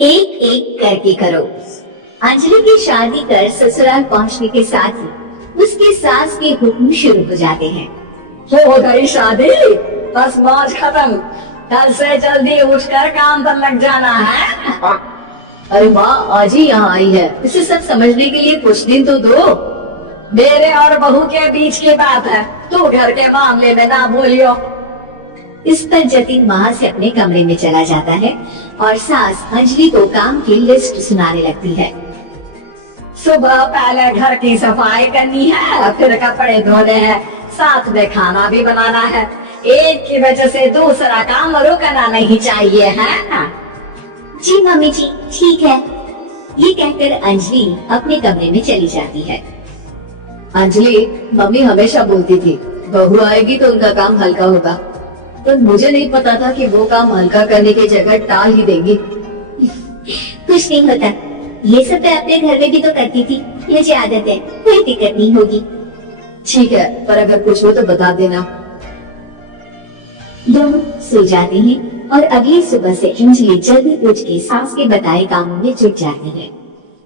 एक एक करके करो। अंजलि की शादी कर ससुराल पहुंचने के साथ ही उसके सास के हुक्म शुरू हो जाते हैं। हो गई शादी, बस मौज खत्म। कल से जल्दी उठकर काम पर लग जाना है। अरे माँ आज ही यहाँ आई है, इसे सब समझने के लिए कुछ दिन तो दो। मेरे और बहू के बीच की बात है, तू घर के मामले में ना भूलियो। इस पर जतिन वहाँ से अपने कमरे में चला जाता है और सास अंजलि को काम की लिस्ट सुनाने लगती है। सुबह पहले घर की सफाई करनी है, फिर कपड़े धोने हैं, साथ में खाना भी बनाना है। एक की वजह से दूसरा काम रुकना नहीं चाहिए है। जी मम्मी जी ठीक है। ये कहकर अंजलि अपने कमरे में चली जाती है। अंजलि, मम्मी हमेशा बोलती थी बहू आएगी तो उनका काम हल्का होगा, पर मुझे नहीं पता था कि वो काम हल्का करने की जगह टाल ही देंगी। कुछ नहीं होता, ये सब मैं अपने घर में भी तो करती थी, मुझे आदत है, कोई दिक्कत नहीं होगी। ठीक है, पर अगर कुछ हो तो बता देना। दोनों सो जाते हैं और अगली सुबह से अंजलि जल्दी उठ के सास के बताए कामों में जुट जाती है,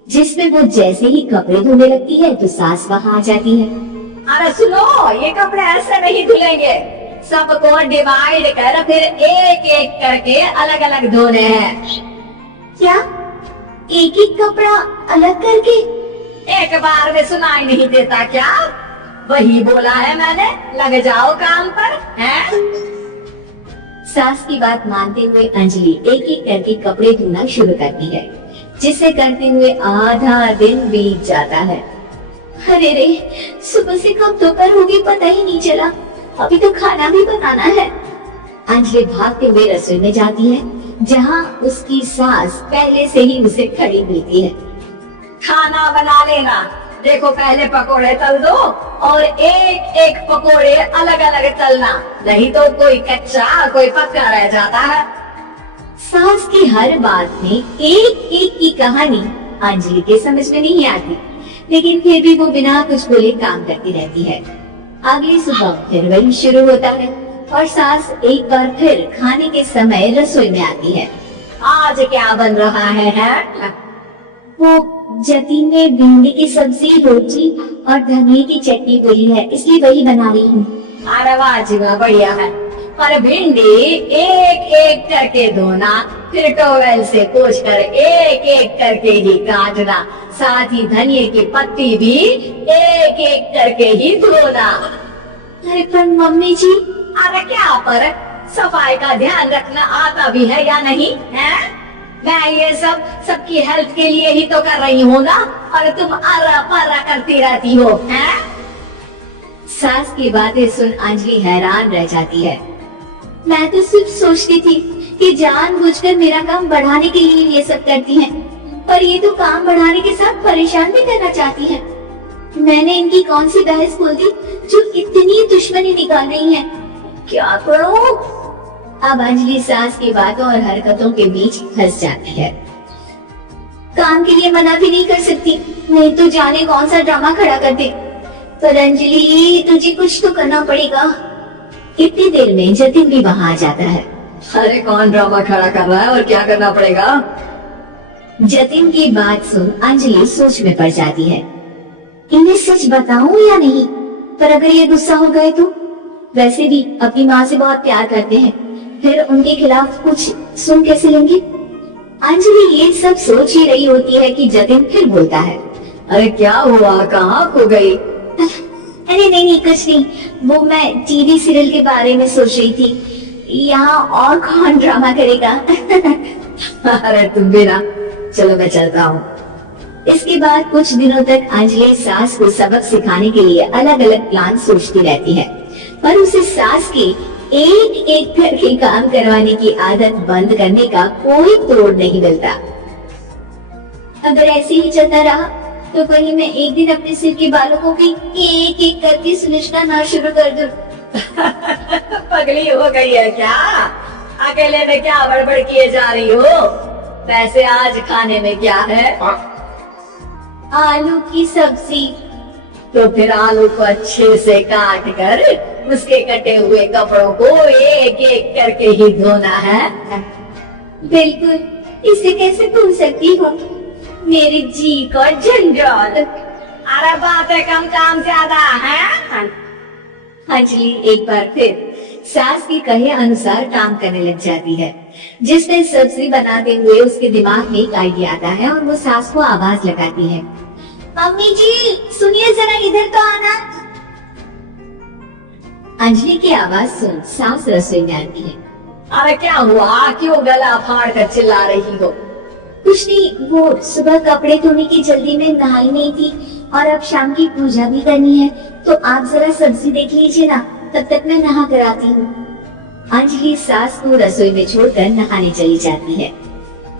जिसमें वो जैसे ही कपड़े धोने लगती है तो सास वहाँ आ जाती है। अरे सुनो, ये कपड़े ऐसे नहीं धुलेंगे, सबको डिवाइड कर फिर एक एक करके अलग अलग धोने हैं। क्या एक एक कपड़ा अलग करके? एक बार में सुनाई नहीं देता क्या? वही बोला है मैंने, लग जाओ काम पर हैं? सास की बात मानते हुए अंजलि एक एक करके कपड़े धोना शुरू करती है, जिसे करते हुए आधा दिन बीत जाता है। अरे रे, सुबह से कब दोपहर हो गई पता ही नहीं चला, अभी तो खाना भी बनाना है। अंजलि भागते हुए रसोई में जाती है, जहाँ उसकी सास पहले से ही उसे खड़ी मिलती है। खाना बना लेना, देखो पहले पकोड़े तल दो और एक एक पकोड़े अलग अलग तलना, नहीं तो कोई कच्चा कोई पक्का रह जाता है। सास की हर बात में एक एक की कहानी अंजलि के समझ में नहीं आती, लेकिन फिर भी वो बिना कुछ बोले काम करती रहती है। अगली सुबह फिर वही शुरू होता है और सास एक बार फिर खाने के समय रसोई में आती है। आज क्या बन रहा है? वो जतिन ने भिंडी की सब्जी, रोटी और धनिया की चटनी बोली है, इसलिए वही बना रही हूँ। अरे वाह जी वाह, बढ़िया है। पर भिंडी एक एक करके धोना, फिर टॉवेल से पोंछ कर एक एक करके ही काटना, साथ ही धनिया की पत्ती भी एक एक करके ही धोना। अरे पर मम्मी जी। अरे क्या पर, सफाई का ध्यान रखना आता भी है या नहीं है? मैं ये सब सबकी हेल्थ के लिए ही तो कर रही हूँ ना, और तुम आरा पारा करती रहती हो हैं? सास की बातें सुन अंजलि हैरान रह जाती है। मैं तो सिर्फ सोचती थी कि जानबूझकर मेरा काम बढ़ाने के लिए ये सब करती हैं, पर ये तो काम बढ़ाने के साथ परेशान भी करना चाहती हैं। मैंने इनकी कौन सी बहस खोल दी जो इतनी दुश्मनी निकाल रही है? क्या करूं? अब अंजलि सास की बातों और हरकतों के बीच फंस जाती है। काम के लिए मना भी नहीं कर सकती, नहीं तो जाने कौन सा ड्रामा खड़ा कर दे। पर अंजलि तुझे कुछ तो करना पड़ेगा। इतनी देर में जतिन भी वहाँ आ जाता है। अरे कौन ड्रामा खड़ा कर रहा है और क्या करना पड़ेगा? जतिन की बात सुन अंजलि सोच में पड़ जाती है। इन्हें सच बताऊं या नहीं? पर अगर ये गुस्सा हो गए तो? वैसे भी अपनी माँ से बहुत प्यार करते हैं, फिर उनके खिलाफ कुछ सुन कैसे लेंगी? अंजलि ये सब सोच ही रही होती है कि जतिन फिर बोलता है। अरे क्या हुआ, कहाँ खो गई? अरे नहीं कुछ नहीं, वो मैं टीवी सीरियल के बारे में सोच रही थी। यहाँ और कौन ड्रामा करेगा? अरे तुम भी ना, चलो मैं चलता हूँ। इसके बाद कुछ दिनों तक अंजलि सास को सबक सिखाने के लिए अलग अलग प्लान सोचती रहती है, पर उसे सास की एक एक करके काम करवाने की आदत बंद करने का कोई तोड़ नहीं मिलता। अगर ऐसे ही चलता रहा तो कहीं मैं एक दिन अपने सिर के बालों को भी एक एक करके सुलझना ना शुरू कर दूं। पगली हो गई है क्या? अकेले में क्या बड़बड़ किए जा रही हो? वैसे आज खाने में क्या है? आलू की सब्जी। तो फिर आलू को अच्छे से काट कर उसके कटे हुए कपड़ों को एक एक करके ही धोना है। बिल्कुल, इसे कैसे भूल सकती हूँ? मेरे जी को झंझोल। अरे बातें कम काम ज्यादा है। अंजलि एक बार फिर सास के कहे अनुसार काम करने लग जाती है। जिस दिन सब्जी बनाते हुए उसके दिमाग में एक आइडिया आता है और वो सास को आवाज लगाती है। मम्मी जी सुनिए जरा, इधर तो आना। अंजलि की आवाज सुन सास रसोई में आती है। अरे क्या हुआ, क्यों गला फाड़ कर चिल्ला रही हो? कुछ नहीं, वो सुबह कपड़े धोने की जल्दी में नहाई नहीं थी और अब शाम की पूजा भी करनी है, तो आप जरा सब्जी देख लीजिए ना, तब तक मैं नहा कर आती हूँ। अंजलि सास को रसोई में छोड़कर नहाने चली जाती है।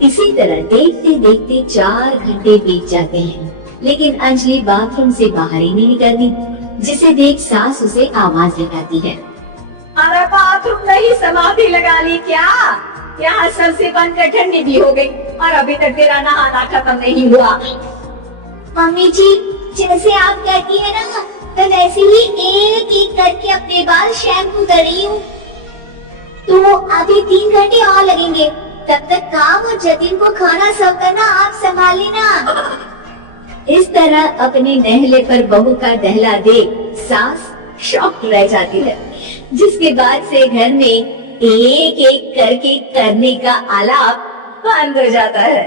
इसी तरह देखते देखते 4 घंटे बीत जाते हैं, लेकिन अंजलि बाथरूम से बाहर ही नहीं निकलती, जिसे देख सास उसे आवाज लगाती है। अरे बाथरूम नहीं समाधि लगा ली क्या? यहाँ सब्जी बनकर ठंडी भी हो गई और अभी तक तेरा नहाना खत्म नहीं हुआ। मम्मी जी जैसे आप कहती है ना, मैं वैसे ही एक एक करके अपने बाल शैम्पू कर रही हूँ। तो अभी 3 घंटे और लगेंगे, तब तक काम और जतिन को खाना सर्व करना आप संभाल लेना। इस तरह अपने नहले पर बहू का दहला देख सास शॉक रह जाती है, जिसके बाद से घर में एक एक करके करने का आलाप बंद हो जाता है।